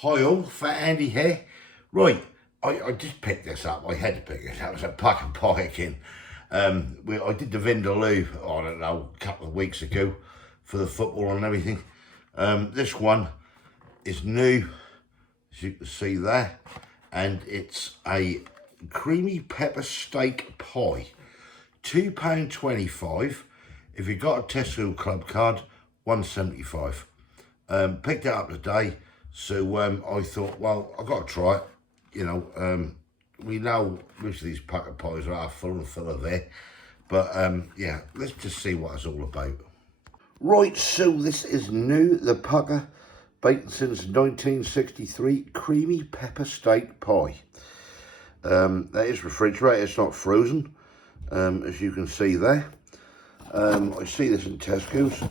Hi all, Fat Andy here. Right, I just picked this up. I had to pick this up. It was a Pukka pie again. I did the Vindaloo, I don't know, a couple of weeks ago for the football and everything. This one is new, as you can see there, and it's a creamy pepper steak pie. £2.25. If you've got a Tesco club card, £1.75. Picked it up today, so I thought, well, I've got to try it. You know, we know most of these Pukka pies are full of air, but yeah, let's just see what it's all about. Right, so this is new, the Pukka, baked since 1963, creamy pepper steak pie. That is refrigerated, it's not frozen, as you can see there. I see this in Tesco's,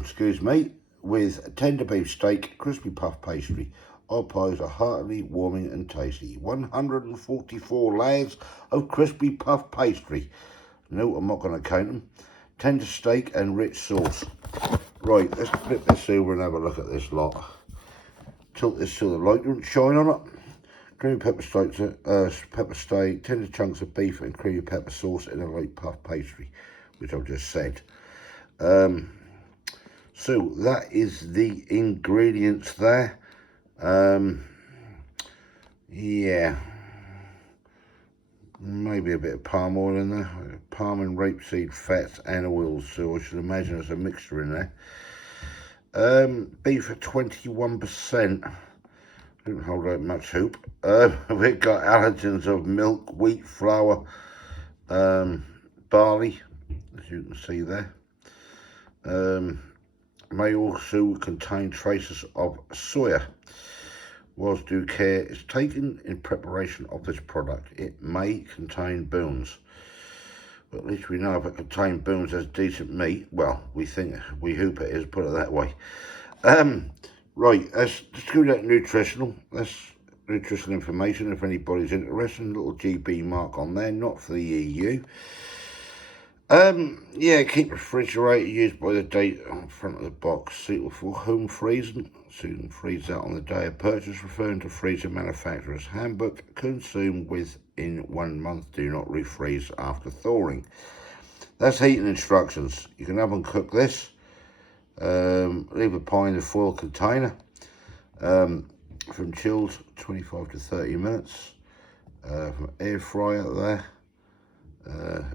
excuse me, with tender beef steak, crispy puff pastry. Our pies are heartily warming and tasty. 144 layers of crispy puff pastry. No, I'm not going to count them. Tender steak and rich sauce. Right, let's flip this over and have a look at this lot. Tilt this so the light don't shine on it. Creamy pepper steak, tender chunks of beef and creamy pepper sauce in a light puff pastry, which I've just said. So that is the ingredients there. Yeah, maybe a bit of palm oil in there, palm and rapeseed fats and oils, so I should imagine there's a mixture in there. Beef at 21%. Don't hold out much hope. We've got allergens of milk, wheat, flour, barley, as you can see there. May also contain traces of soya. Whilst due care is taken in preparation of this product, it may contain bones. But at least we know if it contains bones, there's decent meat. Well, we hope it is, put it that way. Right, let's go down to nutritional. That's nutritional information if anybody's interested. Little GB mark on there, not for the EU. Yeah, keep refrigerator used by the date on the front of the box. Suitable for home freezing. So you can freeze that on the day of purchase, referring to freezer manufacturer's handbook. Consume within 1 month. Do not refreeze after thawing. That's heating instructions. You can oven cook this. Leave a pie in a foil container. From chilled, 25 to 30 minutes. From air fryer there.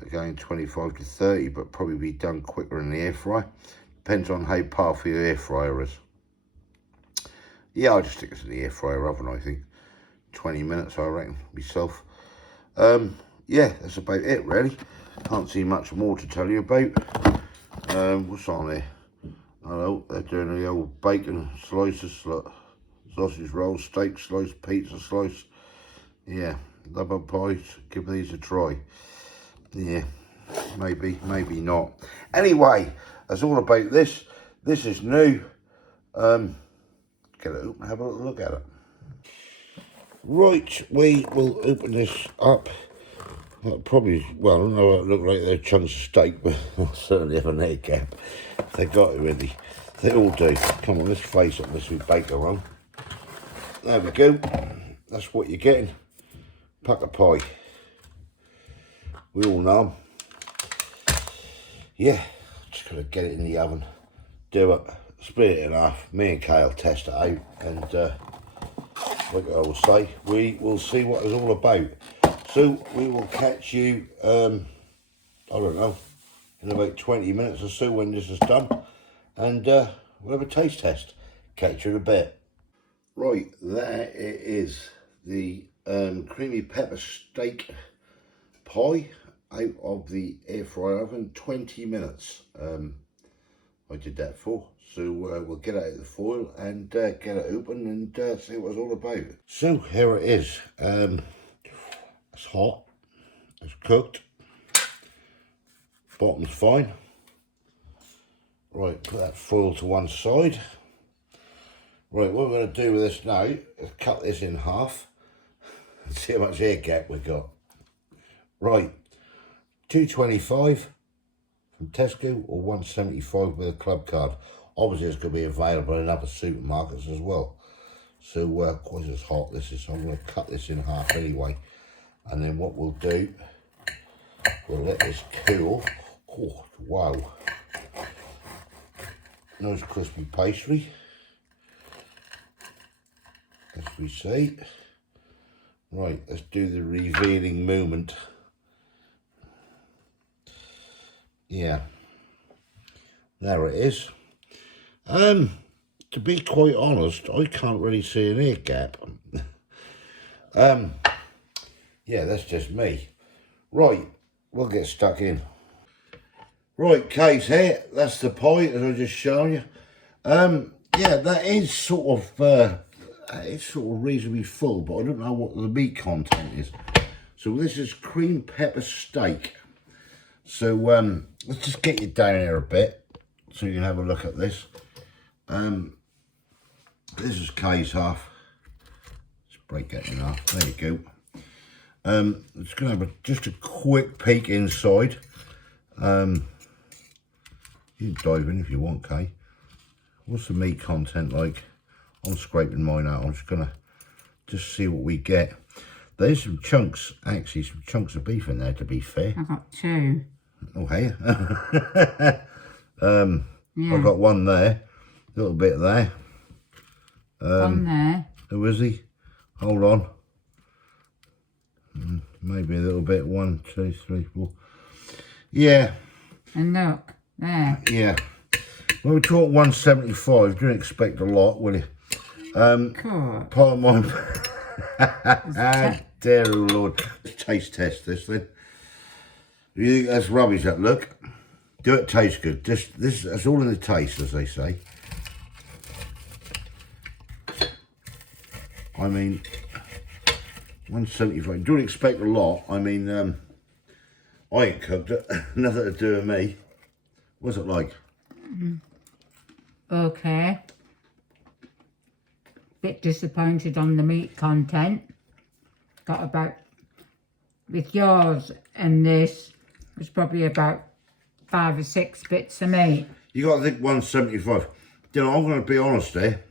Again 25 to 30, but probably be done quicker in the air fryer. Depends on how powerful your air fryer is. Yeah, I'll just stick this in the air fryer oven, I think. 20 minutes, I reckon, myself. Yeah, that's about it, really. Can't see much more to tell you about. What's on there? I know, they're doing the old bacon slices, like sausage rolls, steak slice, pizza slice. Yeah, lemon pies, give these a try. Yeah, maybe not. Anyway, that's all about this. This is new. Get it open, have a little look at it. Right, we will open this up. Probably, well, I don't know what it look like. They're chunks of steak, but I'll certainly have an egg gap. They got it ready. They all do. Come on, let's face it, unless we bake their own. There we go. That's what you're getting. Pukka pie. We all know them. Yeah, just gotta get it in the oven. Do it. Split it in half. Me and Kale test it out, and like I will say, we will see what it's all about. So we will catch you, I don't know, in about 20 minutes or so when this is done, and we'll have a taste test. Catch you in a bit. Right, there it is, the creamy pepper steak pie out of the air fryer oven, 20 minutes. I did that for. So we'll get it out of the foil and get it open and see what it's all about. So here it is. It's hot, it's cooked, bottom's fine. Right, put that foil to one side. Right, what we're going to do with this now is cut this in half and see how much air gap we've got. Right, £2.25 from Tesco or £1.75 with a club card. Obviously it's going to be available in other supermarkets as well. So, quite as hot this is, so I'm going to cut this in half anyway. And then what we'll do, we'll let this cool. Oh, wow. Nice crispy pastry, as we say. Right, let's do the revealing moment. Yeah, there it is. To be quite honest, I can't really see an ear gap. Yeah, that's just me. Right, we'll get stuck in. Right, case here, that's the pie as I just shown you. Yeah, that is sort of it's sort of reasonably full, but I don't know what the meat content is. So this is cream pepper steak. So let's just get you down here a bit so you can have a look at this. This is Kay's half. Let's break that in half. There you go. It's gonna have just a quick peek inside. You can dive in if you want, Kay. What's the meat content like? I'm scraping mine out. I'm just gonna see what we get. There's some chunks, actually, some chunks of beef in there, to be fair. I got two. Oh, hey. Yeah. I've got one there, a little bit there. One there. Who is he? Hold on. Maybe a little bit. 1, 2, 3, 4. Yeah. And look, there. Yeah. When we talk 175, don't expect a lot, will you? Cool. Part of mine. Dear oh Lord. Let's taste test this then. You think that's rubbish, that look? Do it taste good. That's all in the taste, as they say. I mean, 175. Don't expect a lot. I mean, I ain't cooked it. Nothing to do with me. What's it like? Okay. Bit disappointed on the meat content. Got about, with yours and this, was probably about 5 or 6 bits of meat. You got to think 175. You know, I'm going to be honest there.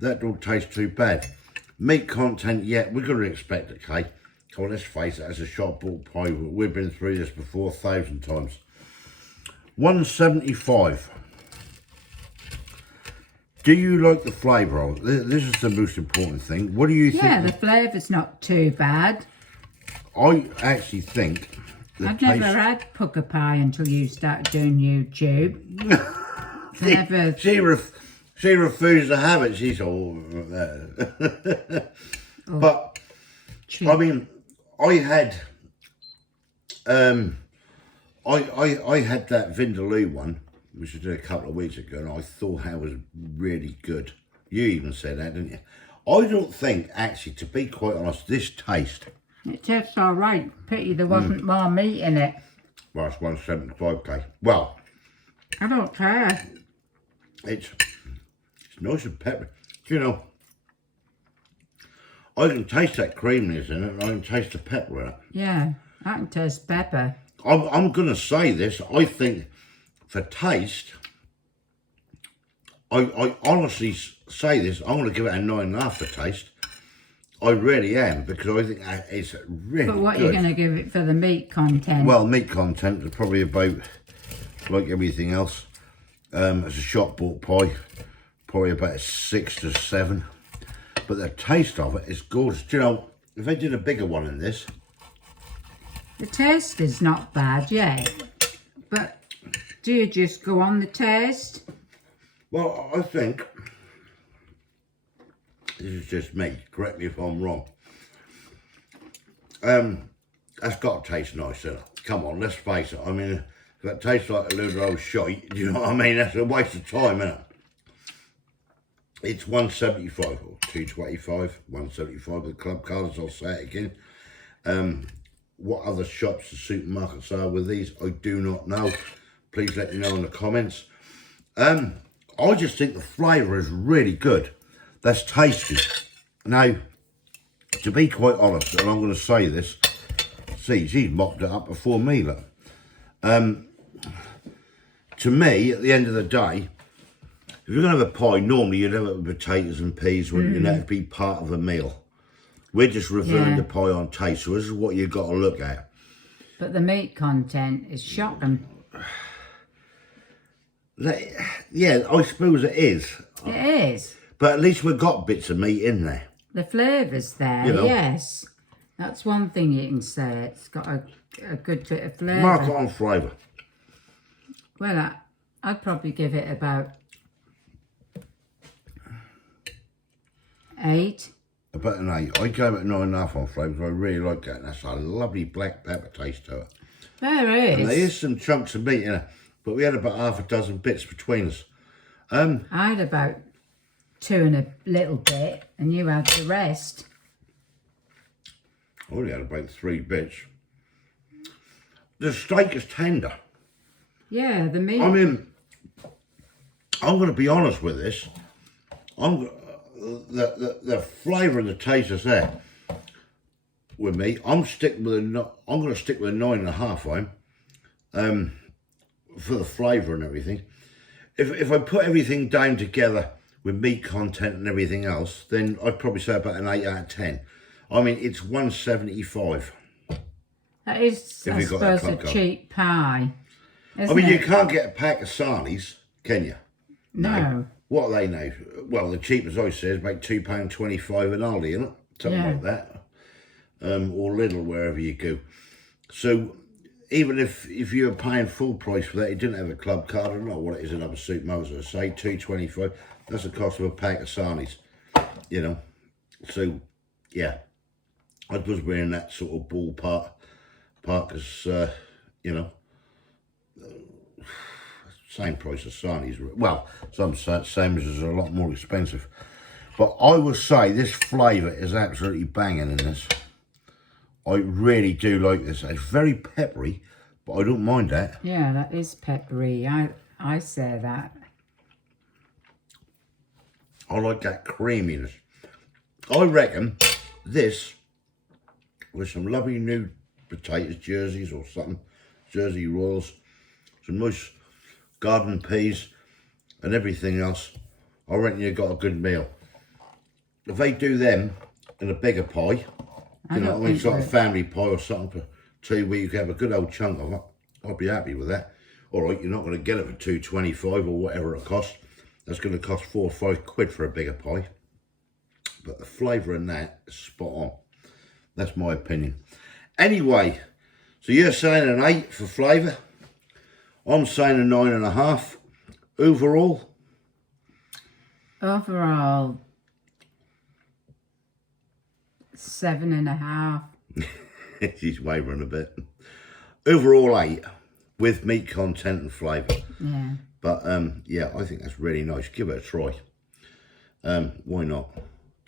That don't taste too bad. Meat content, yeah, we're going to expect it, Kay. Come on, let's face it, as a shop bought pie, we've been through this before 1,000 times. 175. Do you like the flavour of it? This is the most important thing. What do you think? Yeah, the flavour's not too bad. I actually think I've never had Pukka pie until you started doing YouTube. She refused to have it. She's all but cheap. I mean, I had I had that Vindaloo one, which I did a couple of weeks ago, and I thought that was really good. You even said that, didn't you? I don't think, actually, to be quite honest, this taste. It tastes all right. Pity there wasn't more meat in it. Well, it's 175k. Well, I don't care. It's nice and peppery. You know, I can taste that creaminess in it, and I can taste the pepper in it. Yeah, I can taste pepper. I'm going to say this. I think for taste, I honestly say this. I'm going to give it a 9.5 for taste. I really am, because I think it's really good. But what are you going to give it for the meat content? Well, meat content is probably about, like everything else, as a shop bought pie, probably about a 6 to 7. But the taste of it is gorgeous. Do you know, if I did a bigger one in this, the taste is not bad yet. But do you just go on the taste? well, I think, this is just me, correct me if I'm wrong. That's got to taste nice, isn't it? Come on, let's face it. I mean, if that tastes like a load of old shite, do you know what I mean? That's a waste of time, isn't it? It's 175 or 225, 175 with the club colours, I'll say it again. What other shops or supermarkets are with these, I do not know. Please let me know in the comments. I just think the flavour is really good. That's tasty. Now, to be quite honest, and I'm going to say this, see, she's mopped it up before me, look. To me, at the end of the day, If you're going to have a pie, normally you'd have it with potatoes and peas, wouldn't you? And that'd be part of the meal. We're just referring to pie on taste, so this is what you've got to look at. But the meat content is shocking. Yeah, I suppose it is. It is. But at least we've got bits of meat in there. The flavours there, yes. That's one thing you can say. It's got a good bit of flavour. Mark it on flavour. Well, I'd probably give it about 8. About an 8. I gave it 9.5 on flavour because I really like that. That's a lovely black pepper taste to it. There is. And there is some chunks of meat in it, but we had about half a dozen bits between us. I had about 2 and a little bit, and you had the rest. I only had about 3 bits. The steak is tender. Yeah, the meat. I mean, I'm going to be honest with this. The flavour and the taste is there with me. I'm going to stick with a 9.5 for the flavour and everything. If I put everything down together with meat content and everything else, then I'd probably say about an 8 out of 10. I mean, it's 175. That is, I suppose, a cheap pie. I mean, you can't get a pack of sarnies, can you? No. What are they now? Well, the cheapest I say is about £2.25 an Aldi, isn't it? Something like that. Or Lidl, wherever you go. So even if you were paying full price for that, you didn't have a club card, I don't know what it is in other supermarkets, say £2.25. That's the cost of a pack of sarnies, you know. So, yeah, I was wearing that sort of ballpark, because, you know, same price as sarnies. Well, some sandwiches are a lot more expensive. But I will say this flavour is absolutely banging in this. I really do like this. It's very peppery, but I don't mind that. Yeah, that is peppery. I say that. I like that creaminess. I reckon this, with some lovely new potatoes, jerseys or something, Jersey Royals, some nice garden peas and everything else, I reckon you've got a good meal. If they do them in a bigger pie, you know, I mean, sort of family pie or something for 2 where you can have a good old chunk of it, I'd be happy with that. All right, you're not going to get it for $2.25 or whatever it costs. That's going to cost £4 or £5 for a bigger pie. But the flavour in that is spot on. That's my opinion. Anyway, so you're saying an 8 for flavour. I'm saying a 9.5. Overall? Overall, 7.5. She's wavering a bit. Overall 8 with meat content and flavour. Yeah. But yeah, I think that's really nice. Give it a try. Why not?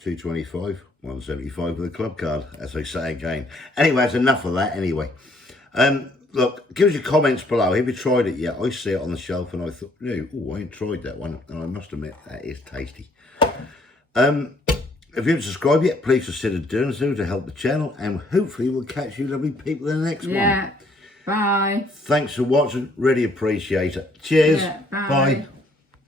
$2.25, $1.75 with a club card, as I say again. Anyway, that's enough of that anyway. Look, give us your comments below. Have you tried it yet? I see it on the shelf and I thought, no, I ain't tried that one. And I must admit, that is tasty. If you haven't subscribed yet, please consider doing so to help the channel. And hopefully we'll catch you lovely people in the next one. Yeah. Bye. Thanks for watching. Really appreciate it. Cheers. Yeah, bye. Bye.